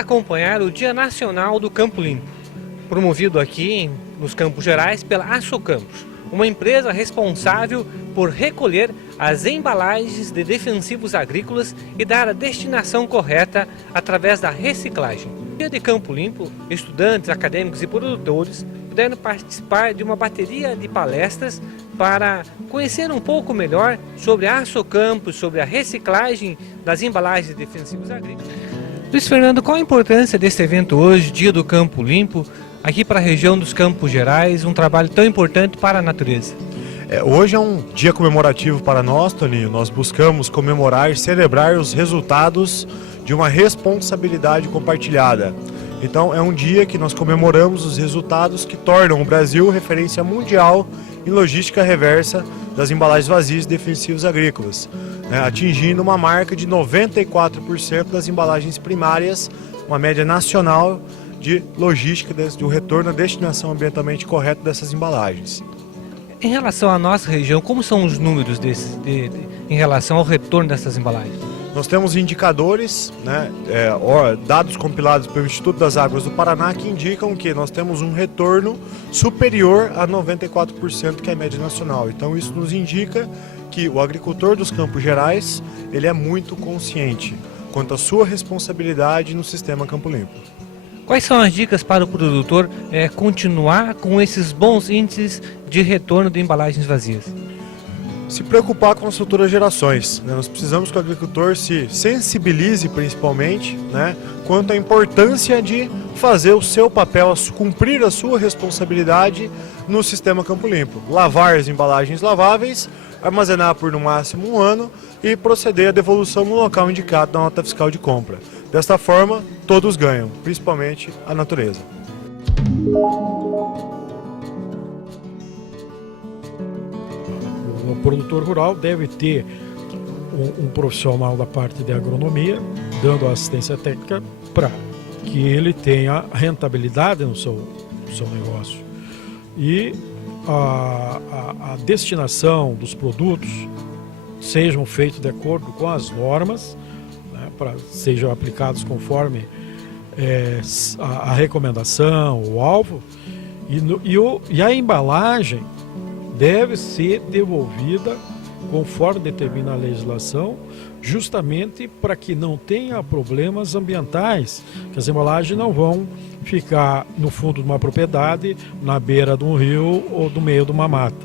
acompanhar o Dia Nacional do Campo Limpo, promovido aqui nos Campos Gerais pela Açocampos, uma empresa responsável por recolher as embalagens de defensivos agrícolas e dar a destinação correta através da reciclagem. No Dia de Campo Limpo, estudantes, acadêmicos e produtores puderam participar de uma bateria de palestras para conhecer um pouco melhor sobre a Açocampos, sobre a reciclagem das embalagens de defensivos agrícolas. Luiz Fernando, qual a importância deste evento hoje, Dia do Campo Limpo, aqui para a região dos Campos Gerais, um trabalho tão importante para a natureza? Hoje é um dia comemorativo para nós, Toninho. Nós buscamos comemorar e celebrar os resultados de uma responsabilidade compartilhada. Então é um dia que nós comemoramos os resultados que tornam o Brasil referência mundial em logística reversa das embalagens vazias e defensivos agrícolas, atingindo uma marca de 94% das embalagens primárias, uma média nacional de logística de um retorno à destinação ambientalmente correta dessas embalagens. Em relação à nossa região, como são os números em relação ao retorno dessas embalagens? Nós temos indicadores, dados compilados pelo Instituto das Águas do Paraná, que indicam que nós temos um retorno superior a 94%, que é a média nacional. Então isso nos indica que o agricultor dos Campos Gerais ele é muito consciente quanto à sua responsabilidade no sistema Campo Limpo. Quais são as dicas para o produtor continuar com esses bons índices de retorno de embalagens vazias? Se preocupar com as futuras gerações. Nós precisamos que o agricultor se sensibilize principalmente quanto à importância de fazer o seu papel, cumprir a sua responsabilidade no sistema Campo Limpo. Lavar as embalagens laváveis, armazenar por no máximo 1 ano e proceder à devolução no local indicado na nota fiscal de compra. Desta forma, todos ganham, principalmente a natureza. O produtor rural deve ter um profissional da parte de agronomia, dando assistência técnica para que ele tenha rentabilidade no seu negócio. E a destinação dos produtos sejam feitos de acordo com as normas, sejam aplicados conforme a recomendação, o alvo, e a embalagem deve ser devolvida conforme determina a legislação, justamente para que não tenha problemas ambientais, que as embalagens não vão ficar no fundo de uma propriedade, na beira de um rio ou no meio de uma mata.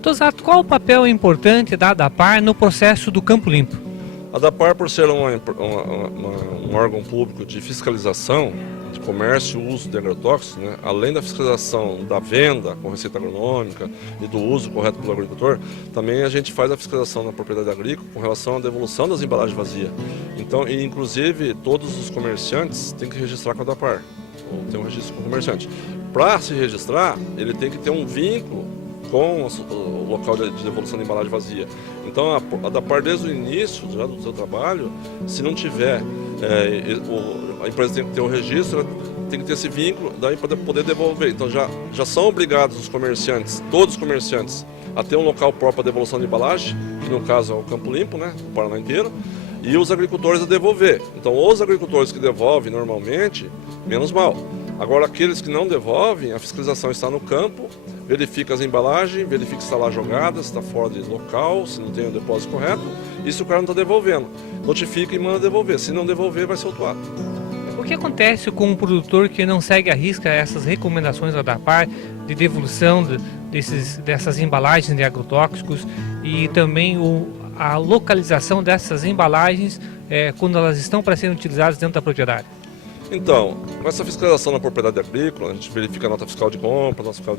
Tosato, qual o papel importante da ADAPAR no processo do Campo Limpo? A ADAPAR, por ser um órgão público de fiscalização de comércio e uso de agrotóxicos, além da fiscalização da venda com receita agronômica e do uso correto pelo agricultor, também a gente faz a fiscalização na propriedade agrícola com relação à devolução das embalagens vazias. Então, inclusive, todos os comerciantes têm que registrar com a ADAPAR, ou tem um registro com o comerciante. Para se registrar, ele tem que ter um vínculo com o local de devolução de embalagem vazia. Então, a ADAPAR, desde o início já do seu trabalho, se não tiver, a empresa tem que ter o registro, ela tem que ter esse vínculo, daí para poder devolver. Então, já são obrigados os comerciantes, todos os comerciantes, a ter um local próprio para devolução de embalagem, que no caso é o Campo Limpo, o Paraná inteiro, e os agricultores a devolver. Então, os agricultores que devolvem normalmente, menos mal. Agora, aqueles que não devolvem, a fiscalização está no campo, verifica as embalagens, verifica se está lá jogada, se está fora de local, se não tem o depósito correto, e se o cara não está devolvendo, notifica e manda devolver. Se não devolver, vai ser autuado. O que acontece com um produtor que não segue à risca essas recomendações da ADAPAR de devolução dessas embalagens de agrotóxicos e também a localização dessas embalagens quando elas estão para serem utilizadas dentro da propriedade? Então, com essa fiscalização na propriedade agrícola, a gente verifica a nota fiscal de compra, a nota fiscal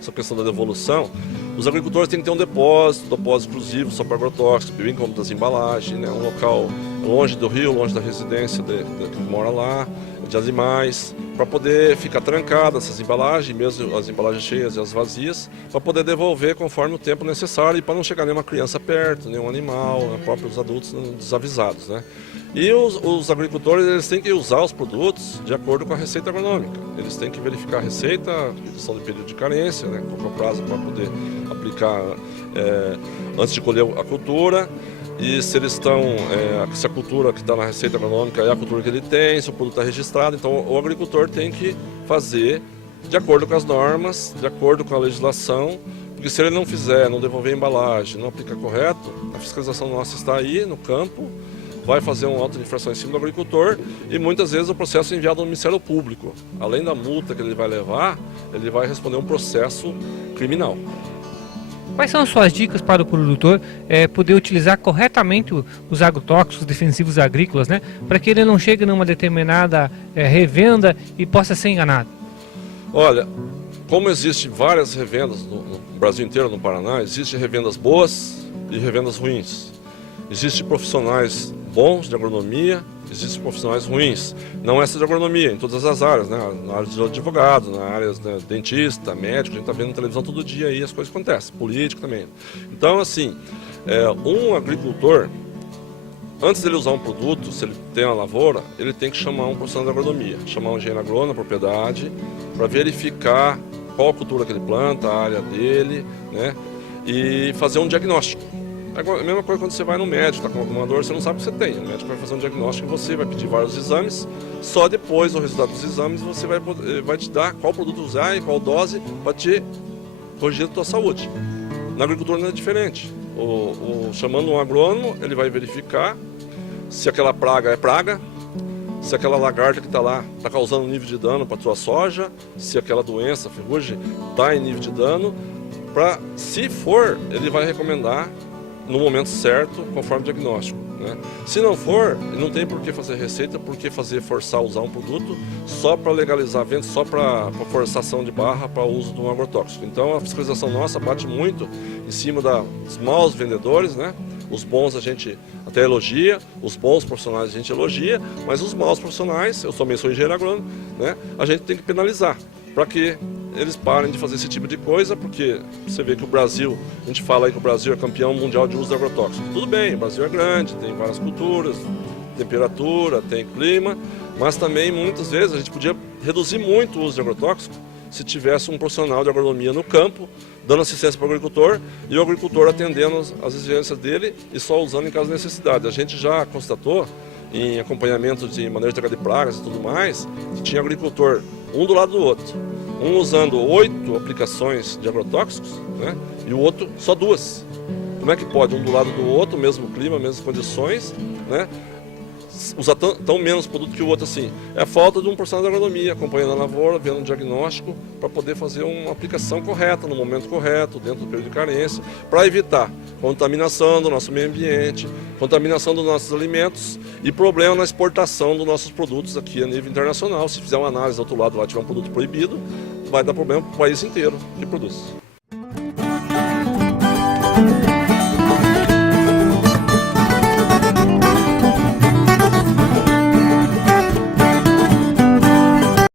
essa questão da devolução, os agricultores têm que ter um depósito exclusivo só para agrotóxicos, bem como das embalagens, um local longe do rio, longe da residência que mora lá, de animais, para poder ficar trancada essas embalagens, mesmo as embalagens cheias e as vazias, para poder devolver conforme o tempo necessário e para não chegar nenhuma criança perto, nenhum animal, próprios adultos desavisados, E os agricultores, eles têm que usar os produtos de acordo com a receita agronômica. Eles têm que verificar a receita, redução de período de carência, né, qual é o prazo para poder aplicar antes de colher a cultura. E se eles estão, se a cultura que está na receita agronômica é a cultura que ele tem, se o produto está registrado. Então o agricultor tem que fazer de acordo com as normas, de acordo com a legislação, porque se ele não fizer, não devolver a embalagem, não aplicar correto, a fiscalização nossa está aí no campo, vai fazer um auto de infração em cima do agricultor e muitas vezes o processo é enviado ao Ministério Público. Além da multa que ele vai levar, ele vai responder um processo criminal. Quais são as suas dicas para o produtor poder utilizar corretamente os agrotóxicos defensivos agrícolas, né, para que ele não chegue numa determinada revenda e possa ser enganado? Olha, como existem várias revendas no Brasil inteiro, no Paraná, existem revendas boas e revendas ruins. Existem profissionais bons de agronomia, existem profissionais ruins. Não essa de agronomia, em todas as áreas, né? Na área de advogado, na área de dentista, médico, a gente está vendo na televisão todo dia aí as coisas acontecem, político também. Então, assim, um agricultor, antes dele usar um produto, se ele tem uma lavoura, ele tem que chamar um profissional de agronomia, chamar um engenheiro agrônomo na propriedade, para verificar qual cultura que ele planta, a área dele, né? E fazer um diagnóstico. É a mesma coisa quando você vai no médico, está com alguma dor, você não sabe o que você tem. O médico vai fazer um diagnóstico e você vai pedir vários exames. Só depois do resultado dos exames você vai te dar qual produto usar e qual dose para te corrigir a tua saúde. Na agricultura não é diferente. Chamando um agrônomo, ele vai verificar se aquela praga é praga, se aquela lagarta que está lá está causando um nível de dano para a tua soja, se aquela doença, ferrugem, está em nível de dano. Se for, ele vai recomendar no momento certo, conforme o diagnóstico, né? Se não for, não tem por que fazer receita, por que forçar a usar um produto só para legalizar a venda, só para forçação de barra para o uso de um agrotóxico. Então a fiscalização nossa bate muito em cima dos maus vendedores, né? Os bons a gente até elogia, os bons profissionais a gente elogia, mas os maus profissionais, eu também sou engenheiro agrônomo, né? A gente tem que penalizar para que eles parem de fazer esse tipo de coisa, porque você vê que o Brasil, a gente fala aí que o Brasil é campeão mundial de uso de agrotóxicos. Tudo bem, o Brasil é grande, tem várias culturas, temperatura, tem clima, mas também muitas vezes a gente podia reduzir muito o uso de agrotóxicos se tivesse um profissional de agronomia no campo, dando assistência para o agricultor e o agricultor atendendo as exigências dele e só usando em caso de necessidade. A gente já constatou, em acompanhamento de manejo de pragas e tudo mais, que tinha agricultor um do lado do outro. Um usando 8 aplicações de agrotóxicos, né, e o outro só 2. Como é que pode um do lado do outro, mesmo clima, mesmas condições, né, usar tão menos produto que o outro assim? É a falta de um profissional de agronomia, acompanhando a lavoura, vendo um diagnóstico, para poder fazer uma aplicação correta, no momento correto, dentro do período de carência, para evitar contaminação do nosso meio ambiente, contaminação dos nossos alimentos e problema na exportação dos nossos produtos aqui a nível internacional. Se fizer uma análise do outro lado lá tiver um produto proibido, vai dar problema para o país inteiro que produz.